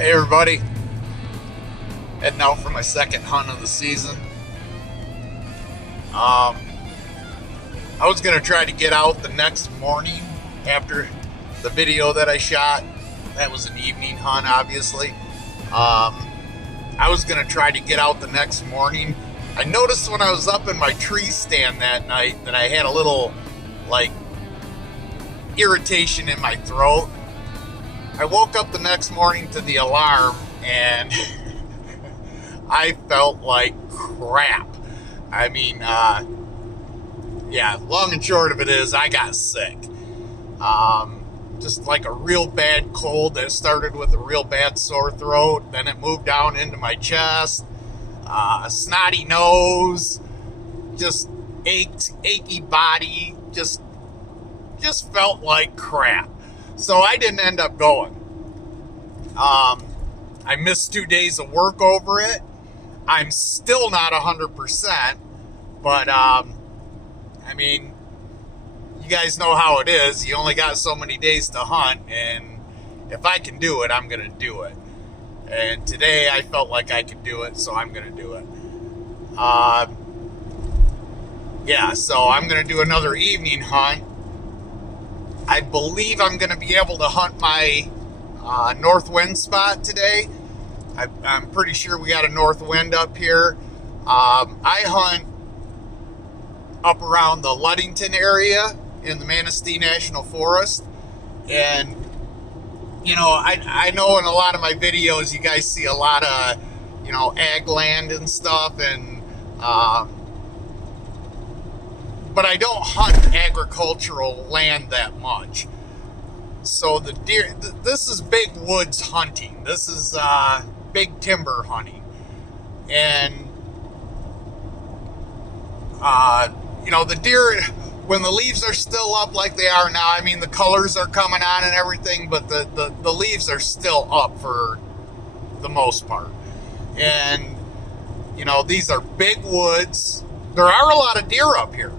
Hey everybody, heading out for my second hunt of the season. I was going to try to get out the next morning after the video that I shot. That was an evening hunt, obviously. I was going to try to get out the next morning. I noticed when I was up in my tree stand that night that I had a little, irritation in my throat. I woke up the next morning to the alarm and I felt like crap. I mean, long and short of it is I got sick. Just like a real bad cold that started with a real bad sore throat. Then it moved down into my chest, a snotty nose, just achy body, just felt like crap. So I didn't end up going. I missed 2 days of work over it. I'm still not 100%, but you guys know how it is. You only got so many days to hunt, and if I can do it, I'm going to do it. And today I felt like I could do it, so I'm going to do it. So I'm going to do another evening hunt. I believe I'm going to be able to hunt my north wind spot today. I'm pretty sure we got a north wind up here. I hunt up around the Ludington area in the Manistee National Forest. And, I know in a lot of my videos you guys see a lot of, ag land and stuff. And but I don't hunt agricultural land that much. So the deer, this is big woods hunting. This is big timber hunting. And, the deer, when the leaves are still up like they are now, the colors are coming on and everything, but the leaves are still up for the most part. And, these are big woods. There are a lot of deer up here.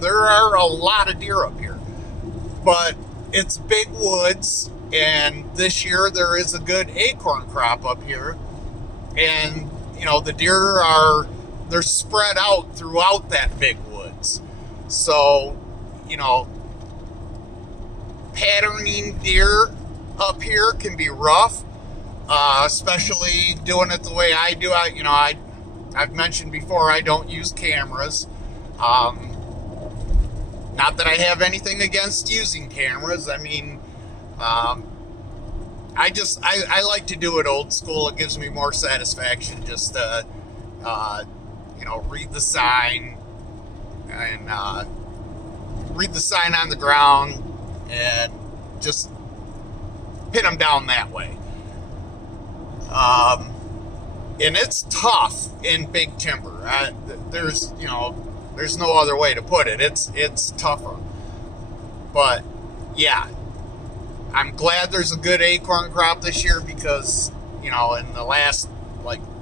There are a lot of deer up here, but it's big woods, and this year there is a good acorn crop up here, and, the deer they're spread out throughout that big woods. So, patterning deer up here can be rough, especially doing it the way I do. I've mentioned before, I don't use cameras. Not that I have anything against using cameras. I like to do it old school. It gives me more satisfaction just to, read the sign and read the sign on the ground and just pin them down that way. And it's tough in big timber. There's no other way to put it. It's tougher. But yeah, I'm glad there's a good acorn crop this year because, in the last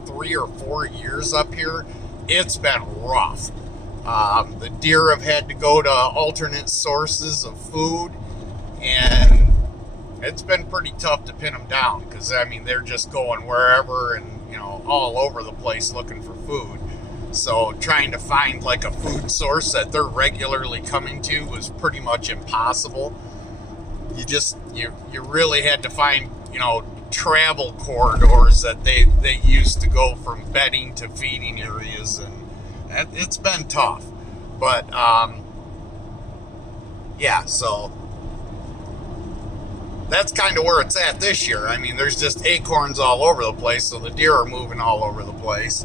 3 or 4 years up here, it's been rough. The deer have had to go to alternate sources of food, and it's been pretty tough to pin them down because, they're just going wherever and, all over the place looking for food. So trying to find a food source that they're regularly coming to was pretty much impossible. You really had to find, travel corridors that they used to go from bedding to feeding areas, and it's been tough. But, so that's kind of where it's at this year. There's just acorns all over the place, so the deer are moving all over the place.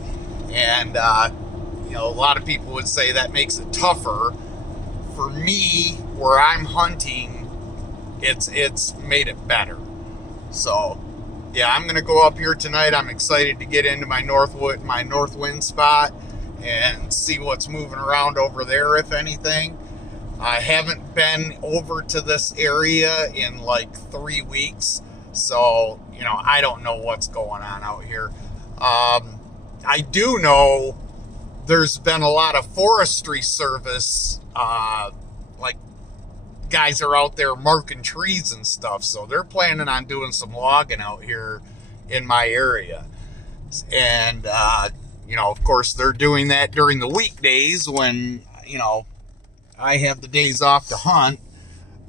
And, a lot of people would say that makes it tougher. For me, where I'm hunting, it's made it better. So, I'm going to go up here tonight. I'm excited to get into my north wind spot and see what's moving around over there, if anything. I haven't been over to this area in 3 weeks, so, I don't know what's going on out here. I do know there's been a lot of forestry service, guys are out there marking trees and stuff, so they're planning on doing some logging out here in my area. And, of course, they're doing that during the weekdays when, I have the days off to hunt.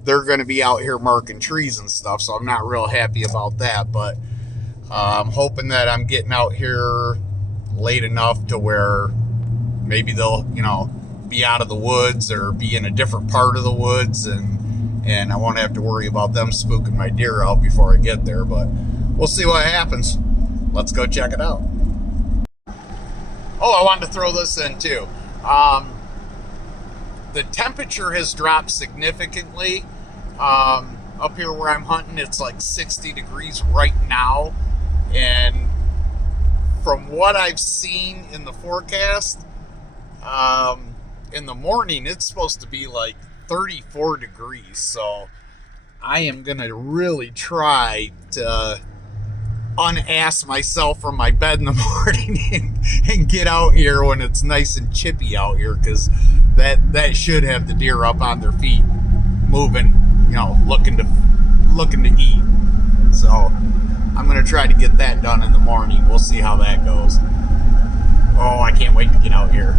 They're going to be out here marking trees and stuff, so I'm not real happy about that. But I'm hoping that I'm getting out here late enough to where maybe they'll, be out of the woods or be in a different part of the woods, and I won't have to worry about them spooking my deer out before I get there. But we'll see what happens. Let's go check it out. Oh, I wanted to throw this in too. The temperature has dropped significantly. Up here where I'm hunting, it's like 60 degrees right now. And from what I've seen in the forecast, in the morning, it's supposed to be like 34 degrees. So I am going to really try to unass myself from my bed in the morning and get out here when it's nice and chippy out here, because that should have the deer up on their feet, moving, looking to eat. So I'm gonna try to get that done in the morning. We'll see how that goes. Oh, I can't wait to get out here.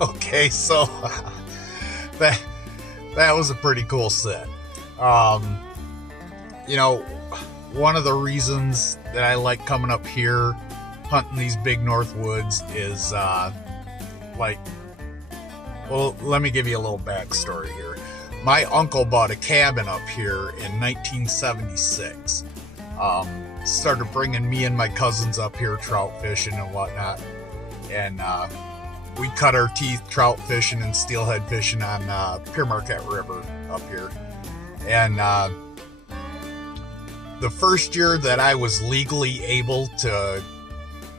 Okay, so that that was a pretty cool set. Um, you know, one of the reasons that I like coming up here hunting these big north woods is like, well, let me give you a little backstory here. My uncle bought a cabin up here in 1976. Started bringing me and my cousins up here trout fishing and whatnot, and we cut our teeth trout fishing and steelhead fishing on Pere Marquette River up here. And the first year that I was legally able to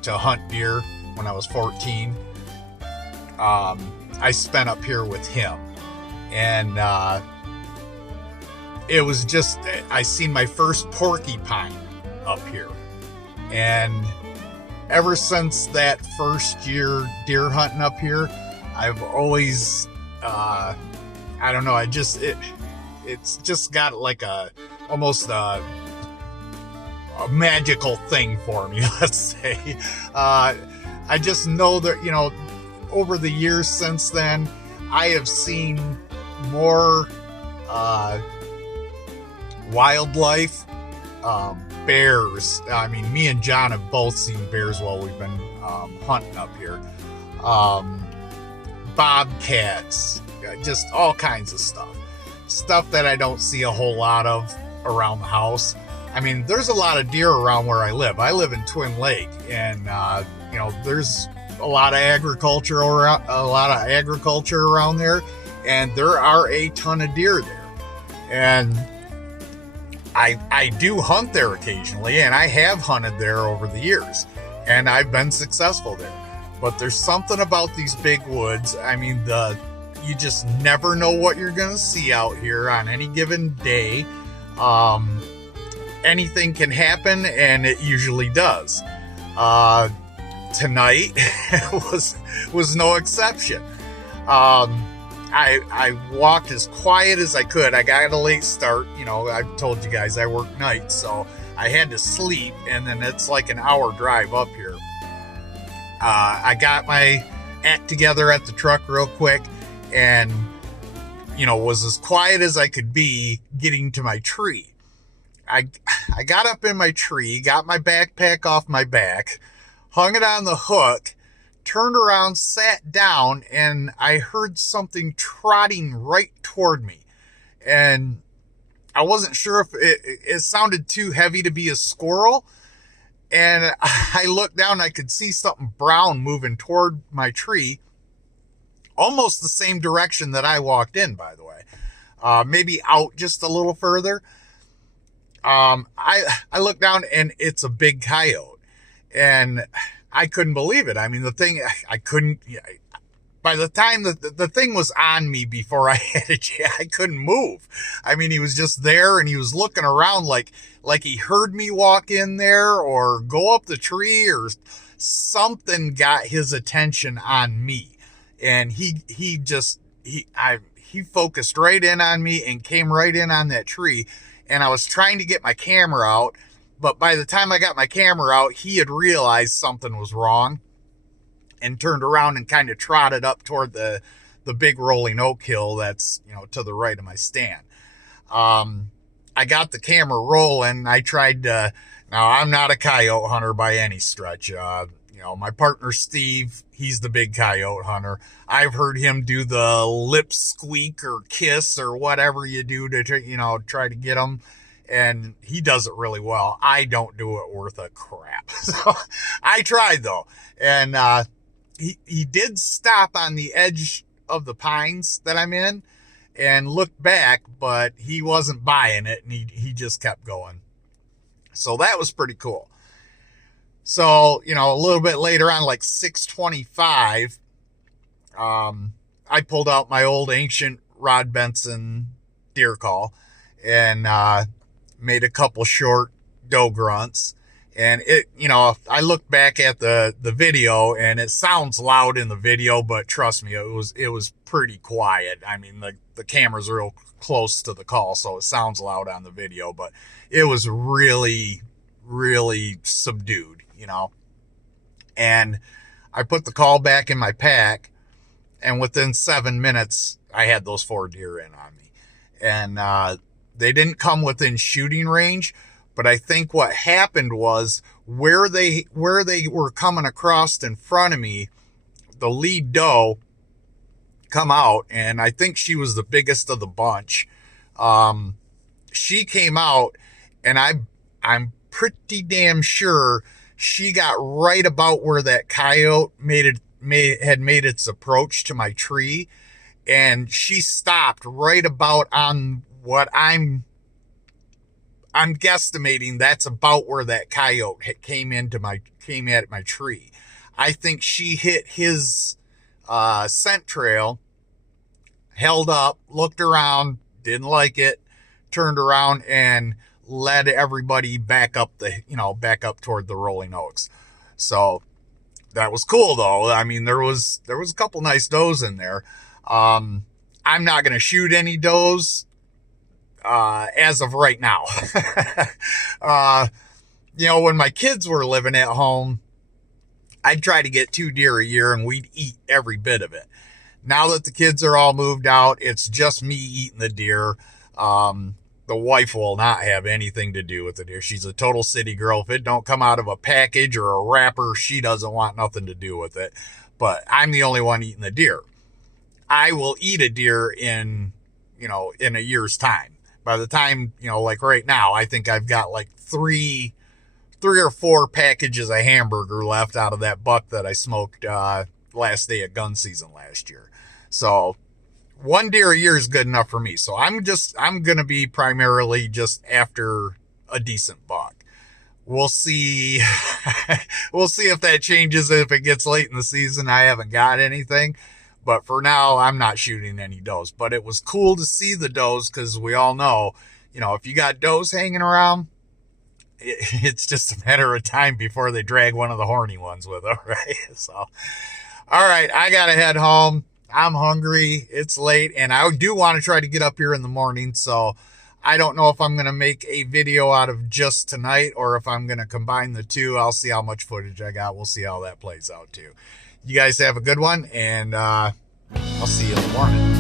hunt deer, when I was 14, I spent up here with him. And it was just, I seen my first porcupine up here. And ever since that first year deer hunting up here, I've always, I don't know, it's just got like almost a magical thing for me, let's say. I just know that, over the years since then, I have seen more wildlife, bears. I mean, me and John have both seen bears while we've been hunting up here. Bobcats, just all kinds of stuff. Stuff that I don't see a whole lot of around the house. I mean, there's a lot of deer around where I live. I live in Twin Lake, and there's a lot of agriculture around there, and there are a ton of deer there. And I do hunt there occasionally, and I have hunted there over the years, and I've been successful there. But there's something about these big woods. I mean, you just never know what you're going to see out here on any given day. Anything can happen, and it usually does. Tonight was no exception. I walked as quiet as I could. I got a late start. I told you guys I work nights, so I had to sleep, and then it's like an hour drive up here. I got my act together at the truck real quick, and was as quiet as I could be getting to my tree. I got up in my tree, got my backpack off my back, hung it on the hook, turned around, sat down, and I heard something trotting right toward me. And I wasn't sure if it sounded too heavy to be a squirrel. And I looked down, I could see something brown moving toward my tree, almost the same direction that I walked in, by the way. Maybe out just a little further. I looked down, and it's a big coyote, and I couldn't believe it. I mean, the thing, I couldn't, by the time the thing was on me before I had it, I couldn't move. I mean, he was just there, and he was looking around like he heard me walk in there or go up the tree, or something got his attention on me. And he focused right in on me and came right in on that tree. And I was trying to get my camera out, but by the time I got my camera out, he had realized something was wrong and turned around and kind of trotted up toward the big rolling oak hill that's, to the right of my stand. I got the camera rolling. I tried to, now I'm not a coyote hunter by any stretch. My partner Steve, he's the big coyote hunter. I've heard him do the lip squeak or kiss or whatever you do to, try to get them. And he does it really well. I don't do it worth a crap. So I tried though. And, he did stop on the edge of the pines that I'm in and looked back, but he wasn't buying it, and he just kept going. So that was pretty cool. So, a little bit later on, like 6:25, I pulled out my old ancient Rod Benson deer call and made a couple short doe grunts. And I looked back at the video, and it sounds loud in the video, but trust me, it was pretty quiet. I mean, the camera's real close to the call, so it sounds loud on the video, but it was really, really subdued, And I put the call back in my pack, And within 7 minutes, I had those 4 deer in on me. And they didn't come within shooting range, but I think what happened was where they were coming across in front of me, the lead doe come out, and I think she was the biggest of the bunch. She came out, and I'm pretty damn sure she got right about where that coyote had made its approach to my tree, and she stopped right about on what I'm guesstimating that's about where that coyote came at my tree. I think she hit his scent trail, held up, looked around, didn't like it, turned around and led everybody back up toward the Rolling Oaks. So that was cool though. I mean, there was a couple nice does in there. I'm not going to shoot any does as of right now. When my kids were living at home, I'd try to get 2 deer a year and we'd eat every bit of it. Now that the kids are all moved out, it's just me eating the deer. The wife will not have anything to do with the deer. She's a total city girl. If it don't come out of a package or a wrapper, she doesn't want nothing to do with it. But I'm the only one eating the deer. I will eat a deer in a year's time. By the time, like right now, I think I've got like three or 4 packages of hamburger left out of that buck that I smoked last day of gun season last year. So 1 deer a year is good enough for me. So I'm going to be primarily just after a decent buck. We'll see. We'll see if that changes if it gets late in the season. I haven't got anything. But for now, I'm not shooting any does. But it was cool to see the does because we all know, if you got does hanging around, it's just a matter of time before they drag one of the horny ones with them, right? So, all right, I got to head home. I'm hungry. It's late, and I do want to try to get up here in the morning. So I don't know if I'm going to make a video out of just tonight or if I'm going to combine the two. I'll see how much footage I got. We'll see how that plays out too. You guys have a good one, and I'll see you in the morning.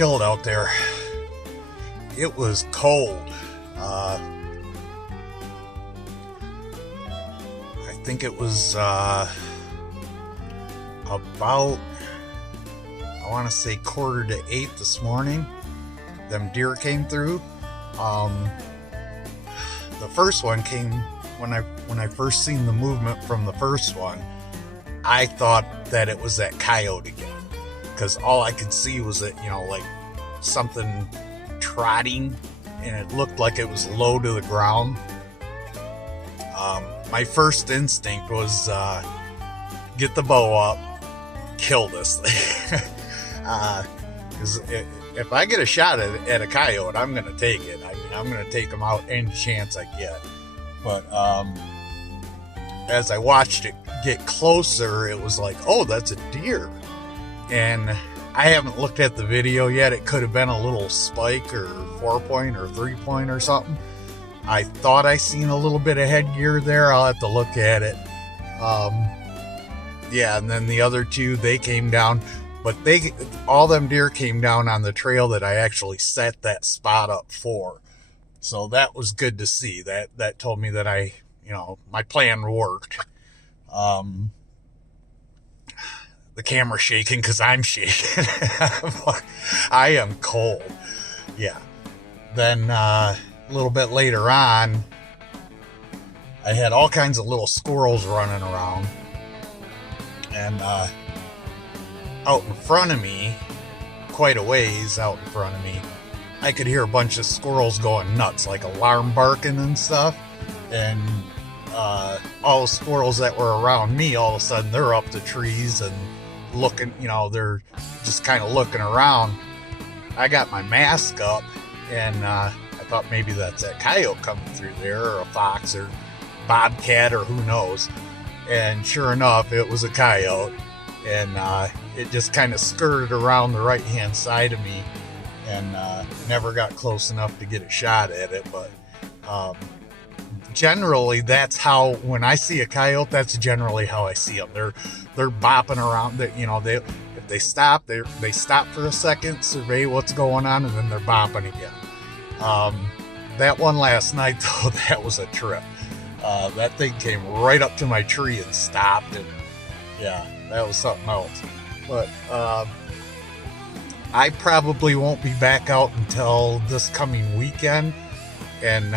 chilled out there. It was cold. I think it was about, I want to say 7:45 this morning. Them deer came through. The first one came when I first seen the movement from the first one. I thought that it was that coyote again, because all I could see was that, like something trotting, and it looked like it was low to the ground. My first instinct was get the bow up, kill this thing. Because if I get a shot at a coyote, I'm going to take it. I mean, I'm going to take them out any chance I get. But as I watched it get closer, it was like, oh, that's a deer. And I haven't looked at the video yet. It could have been a little spike or 4-point or 3-point or something. I thought I seen a little bit of headgear there. I'll have to look at it. Yeah, and then the other two, they came down. But all them deer came down on the trail that I actually set that spot up for. So that was good to see. That told me that my plan worked. The camera's shaking because I'm shaking. I am cold. Yeah. Then a little bit later on, I had all kinds of little squirrels running around. And out in front of me, quite a ways out in front of me, I could hear a bunch of squirrels going nuts, like alarm barking and stuff. And all the squirrels that were around me, all of a sudden, they're up the trees and looking, they're just kind of looking around. I got my mask up, and I thought maybe that's that coyote coming through there, or a fox, or bobcat, or who knows. And sure enough, it was a coyote. And it just kind of skirted around the right-hand side of me, and never got close enough to get a shot at it. But generally, that's how, when I see a coyote, that's generally how I see them. They're bopping around. If they stop, they stop for a second, survey what's going on, and then they're bopping again. That one last night, though, that was a trip. That thing came right up to my tree and stopped, and yeah, that was something else. But I probably won't be back out until this coming weekend, and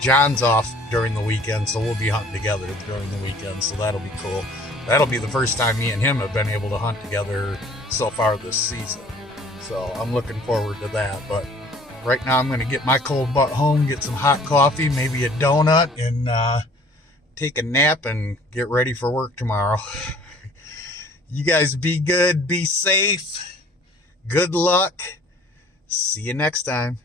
John's off during the weekend, so we'll be hunting together during the weekend, so that'll be cool. That'll be the first time me and him have been able to hunt together so far this season, so I'm looking forward to that. But right now I'm going to get my cold butt home, get some hot coffee, maybe a donut, and take a nap and get ready for work tomorrow. You guys be good, be safe, good luck, see you next time.